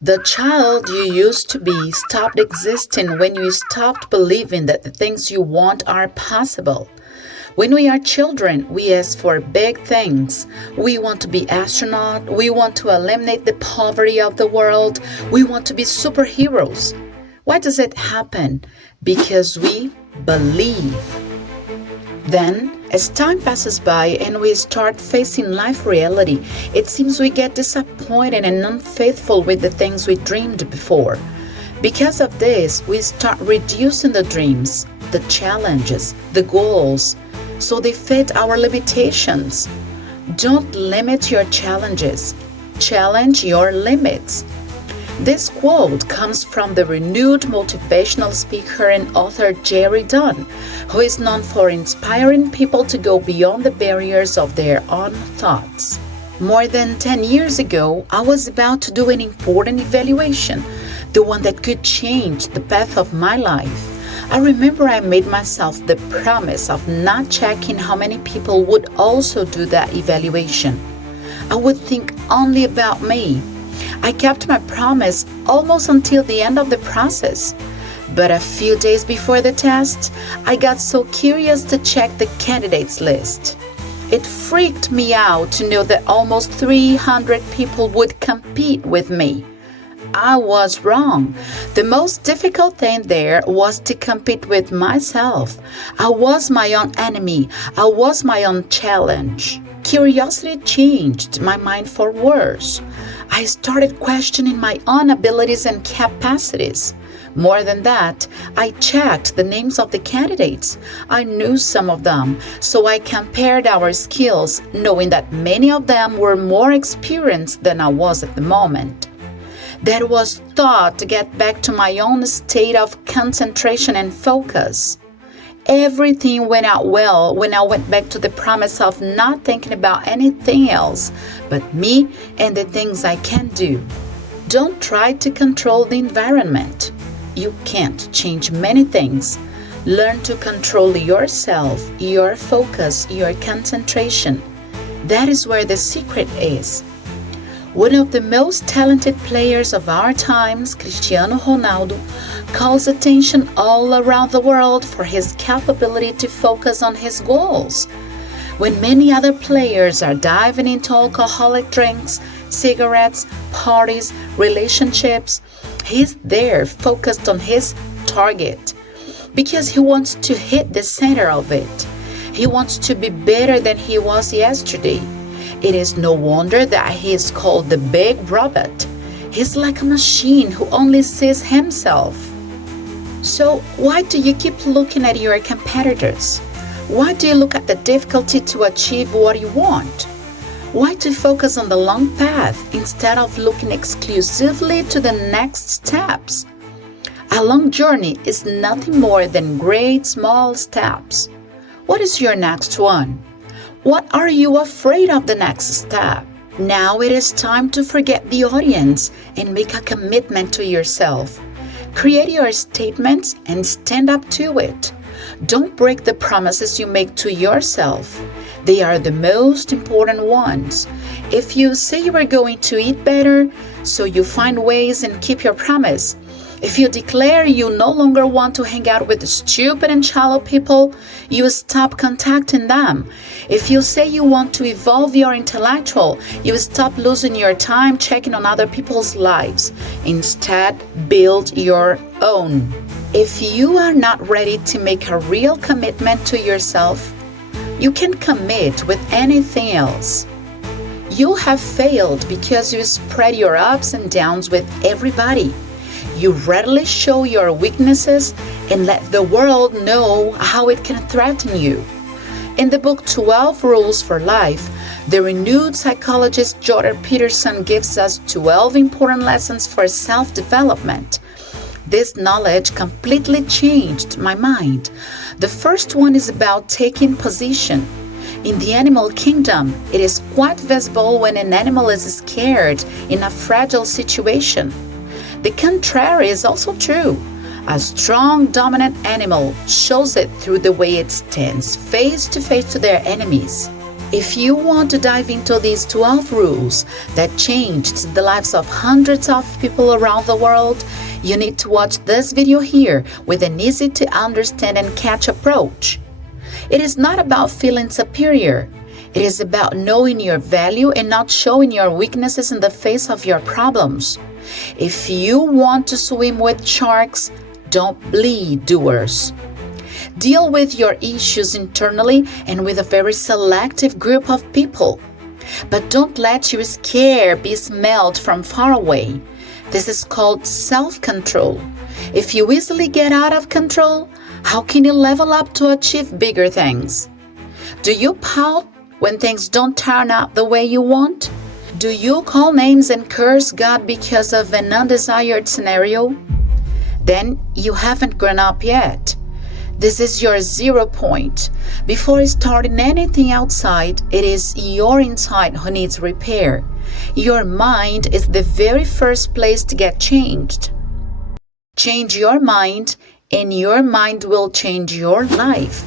The child you used to be stopped existing when you stopped believing that the things you want are possible. When we are children, we ask for big things. We want to be astronaut, we want to eliminate the poverty of the world, we want to be superheroes. Why does it happen? Because we believe. Then, as time passes by and we start facing life reality, it seems we get disappointed and unfaithful with the things we dreamed before. Because of this, we start reducing the dreams, the challenges, the goals, so they fit our limitations. Don't limit your challenges. Challenge your limits. This quote comes from the renewed motivational speaker and author Jerry Dunn, who is known for inspiring people to go beyond the barriers of their own thoughts. More than 10 years ago, I was about to do an important evaluation, the one that could change the path of my life. I remember I made myself the promise of not checking how many people would also do that evaluation. I would think only about me. I kept my promise almost until the end of the process. But a few days before the test, I got so curious to check the candidates list. It freaked me out to know that almost 300 people would compete with me. I was wrong. The most difficult thing there was to compete with myself. I was my own enemy. I was my own challenge. Curiosity changed my mind for worse. I started questioning my own abilities and capacities. More than that, I checked the names of the candidates. I knew some of them, so I compared our skills, knowing that many of them were more experienced than I was at the moment. That was thought to get back to my own state of concentration and focus. Everything went out well when I went back to the promise of not thinking about anything else but me and the things I can do. Don't try to control the environment. You can't change many things. Learn to control yourself, your focus, your concentration. That is where the secret is. One of the most talented players of our times, Cristiano Ronaldo, calls attention all around the world for his capability to focus on his goals. When many other players are diving into alcoholic drinks, cigarettes, parties, relationships, he's there focused on his target because he wants to hit the center of it. He wants to be better than he was yesterday. It is no wonder that he is called the big robot. He's like a machine who only sees himself. So why do you keep looking at your competitors? Why do you look at the difficulty to achieve what you want? Why do you focus on the long path instead of looking exclusively to the next steps? A long journey is nothing more than great small steps. What is your next one? What are you afraid of the next step? Now it is time to forget the audience and make a commitment to yourself. Create your statements and stand up to it. Don't break the promises you make to yourself. They are the most important ones. If you say you are going to eat better, so you find ways and keep your promise. If you declare you no longer want to hang out with stupid and shallow people, you stop contacting them. If you say you want to evolve your intellectual, you stop losing your time checking on other people's lives. Instead, build your own. If you are not ready to make a real commitment to yourself, you can commit with anything else. You have failed because you spread your ups and downs with everybody. You readily show your weaknesses and let the world know how it can threaten you. In the book 12 Rules for Life, the renewed psychologist Jordan Peterson gives us 12 important lessons for self-development. This knowledge completely changed my mind. The first one is about taking position. In the animal kingdom, it is quite visible when an animal is scared in a fragile situation. The contrary is also true. A strong, dominant animal shows it through the way it stands face to their enemies. If you want to dive into these 12 rules that changed the lives of hundreds of people around the world, you need to watch this video here with an easy to understand and catch approach. It is not about feeling superior. It is about knowing your value and not showing your weaknesses in the face of your problems. If you want to swim with sharks, don't bleed doers. Deal with your issues internally and with a very selective group of people. But don't let your scare be smelled from far away. This is called self-control. If you easily get out of control, how can you level up to achieve bigger things? Do you pout when things don't turn out the way you want? Do you call names and curse God because of an undesired scenario? Then you haven't grown up yet. This is your 0 point. Before starting anything outside, it is your inside who needs repair. Your mind is the very first place to get changed. Change your mind, and your mind will change your life.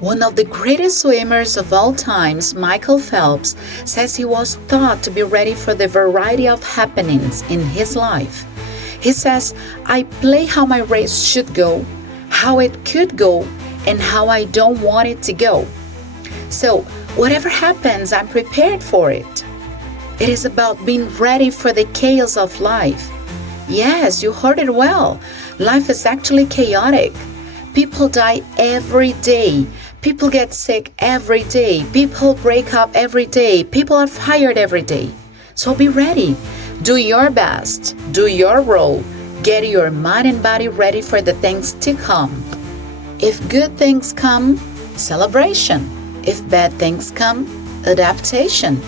One of the greatest swimmers of all times, Michael Phelps, says he was taught to be ready for the variety of happenings in his life. He says, I play how my race should go, how it could go, and how I don't want it to go. So, whatever happens, I'm prepared for it. It is about being ready for the chaos of life. Yes, you heard it well. Life is actually chaotic. People die every day. People get sick every day. People break up every day. People are fired every day. So be ready. Do your best. Do your role. Get your mind and body ready for the things to come. If good things come, celebration. If bad things come, adaptation.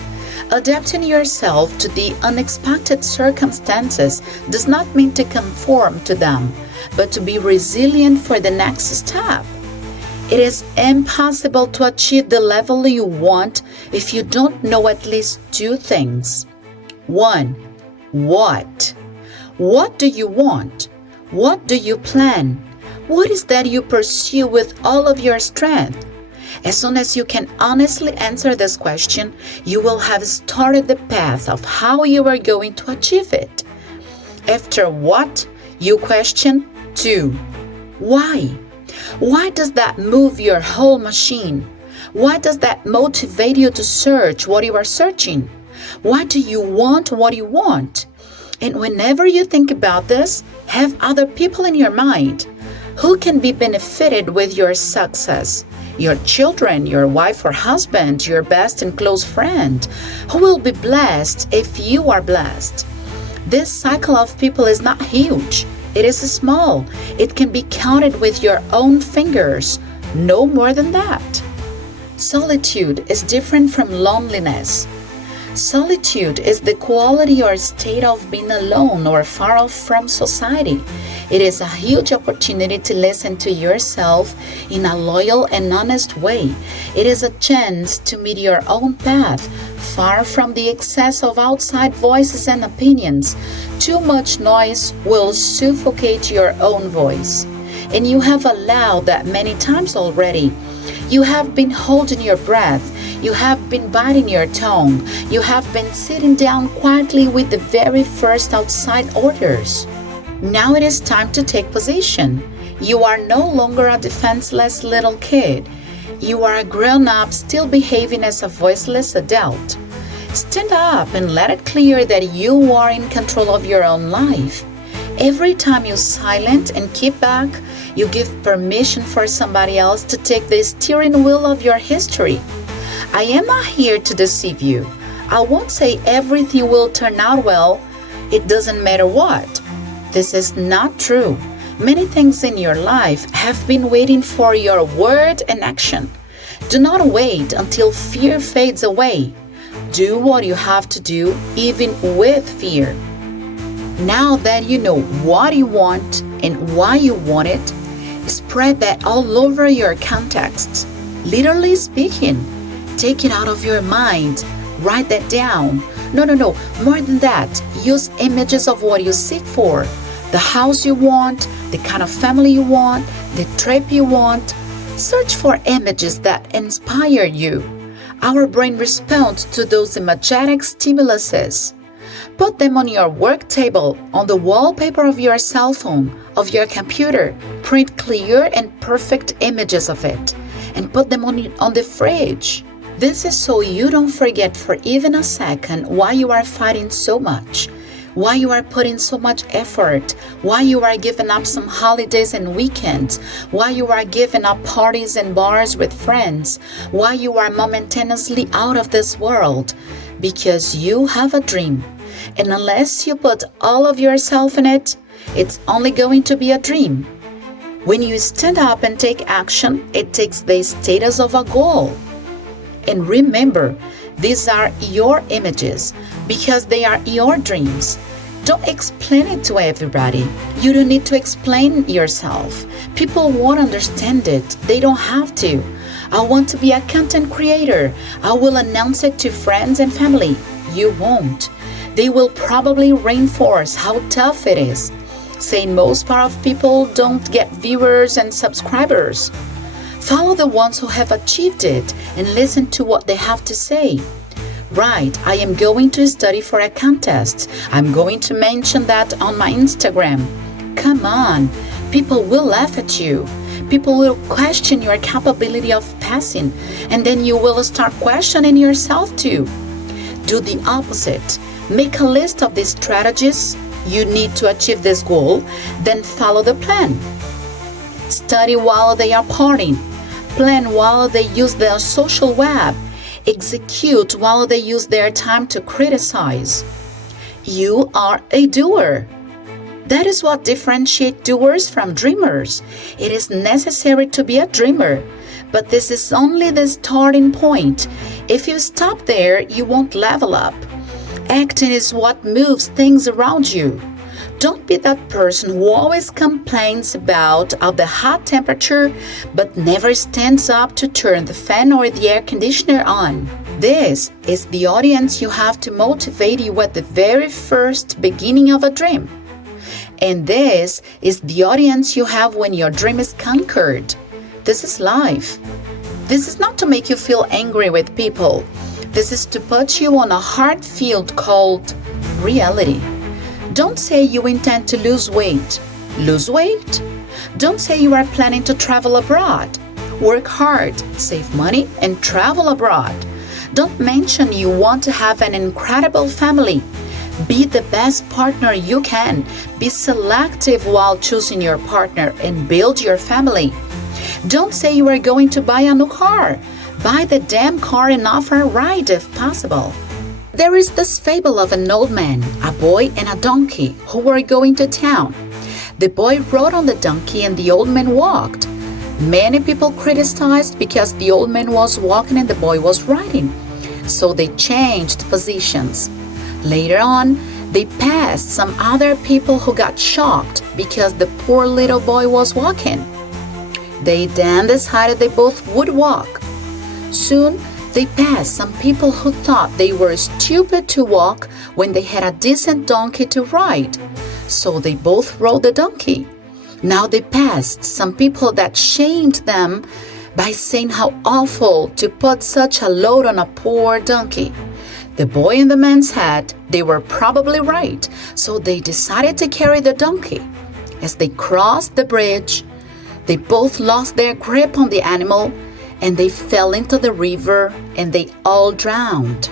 Adapting yourself to the unexpected circumstances does not mean to conform to them, but to be resilient for the next step. It is impossible to achieve the level you want if you don't know at least two things. 1. What? What do you want? What do you plan? What is that you pursue with all of your strength? As soon as you can honestly answer this question, you will have started the path of how you are going to achieve it. After what, you question 2. Why? Why does that move your whole machine? Why does that motivate you to search what you are searching? Why do you want what you want? And whenever you think about this, have other people in your mind. Who can be benefited with your success? Your children, your wife or husband, your best and close friend. Who will be blessed if you are blessed? This cycle of people is not huge. It is small. It can be counted with your own fingers. No more than that. Solitude is different from loneliness. Solitude is the quality or state of being alone or far off from society. It is a huge opportunity to listen to yourself in a loyal and honest way. It is a chance to meet your own path, far from the excess of outside voices and opinions. Too much noise will suffocate your own voice. And you have allowed that many times already. You have been holding your breath. You have been biting your tongue. You have been sitting down quietly with the very first outside orders. Now it is time to take position. You are no longer a defenseless little kid. You are a grown-up still behaving as a voiceless adult. Stand up and let it clear that you are in control of your own life. Every time you silent and keep back, you give permission for somebody else to take the steering wheel of your history. I am not here to deceive you. I won't say everything will turn out well. It doesn't matter what. This is not true. Many things in your life have been waiting for your word and action. Do not wait until fear fades away. Do what you have to do, even with fear. Now that you know what you want and why you want it, spread that all over your context. Literally speaking, take it out of your mind. Write that down. No, more than that. Use images of what you seek for. The house you want, the kind of family you want, the trip you want. Search for images that inspire you. Our brain responds to those imagetic stimuluses. Put them on your work table, on the wallpaper of your cell phone, of your computer. Print clear and perfect images of it, and put them on the fridge. This is so you don't forget for even a second why you are fighting so much, why you are putting so much effort, why you are giving up some holidays and weekends, why you are giving up parties and bars with friends, why you are momentaneously out of this world. Because you have a dream. And unless you put all of yourself in it, it's only going to be a dream. When you stand up and take action, it takes the status of a goal. And remember, these are your images because they are your dreams. Don't explain it to everybody. You don't need to explain yourself. People won't understand it. They don't have to. I want to be a content creator. I will announce it to friends and family. You won't. They will probably reinforce how tough it is, saying most part of people don't get viewers and subscribers. Follow the ones who have achieved it and listen to what they have to say. Right, I am going to study for a contest. I'm going to mention that on my Instagram. Come on, people will laugh at you. People will question your capability of passing, and then you will start questioning yourself too. Do the opposite. Make a list of the strategies you need to achieve this goal, then follow the plan. Study while they are partying. Plan while they use their social web. Execute while they use their time to criticize. You are a doer. That is what differentiates doers from dreamers. It is necessary to be a dreamer, but this is only the starting point. If you stop there, you won't level up. Acting is what moves things around you. Don't be that person who always complains about the hot temperature but never stands up to turn the fan or the air conditioner on. This is the audience you have to motivate you at the very first beginning of a dream. And this is the audience you have when your dream is conquered. This is life. This is not to make you feel angry with people. This is to put you on a hard field called reality. Don't say you intend to lose weight. Lose weight? Don't say you are planning to travel abroad. Work hard, save money, and travel abroad. Don't mention you want to have an incredible family. Be the best partner you can. Be selective while choosing your partner and build your family. Don't say you are going to buy a new car. Buy the damn car and offer a ride if possible. There is this fable of an old man, a boy, and a donkey who were going to town. The boy rode on the donkey and the old man walked. Many people criticized because the old man was walking and the boy was riding. So they changed positions. Later on, they passed some other people who got shocked because the poor little boy was walking. They then decided they both would walk. Soon, they passed some people who thought they were stupid to walk when they had a decent donkey to ride. So they both rode the donkey. Now they passed some people that shamed them by saying how awful to put such a load on a poor donkey. The boy and the man said they were probably right, so they decided to carry the donkey. As they crossed the bridge, they both lost their grip on the animal and they fell into the river and they all drowned.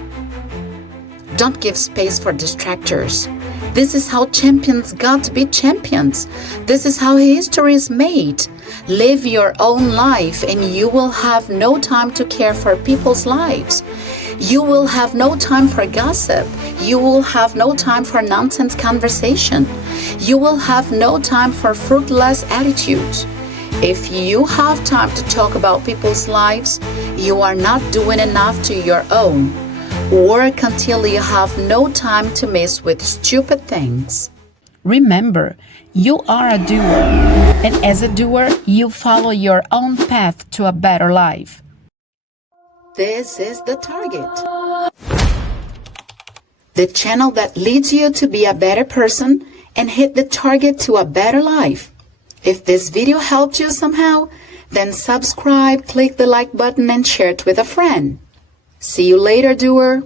Don't give space for distractors. This is how champions got to be champions. This is how history is made. Live your own life and you will have no time to care for people's lives. You will have no time for gossip. You will have no time for nonsense conversation. You will have no time for fruitless attitudes. If you have time to talk about people's lives, you are not doing enough to your own. Work until you have no time to mess with stupid things. Remember, you are a doer, and as a doer, you follow your own path to a better life. This is the target. The channel that leads you to be a better person and hit the target to a better life. If this video helped you somehow, then subscribe, click the like button, and share it with a friend. See you later, doer.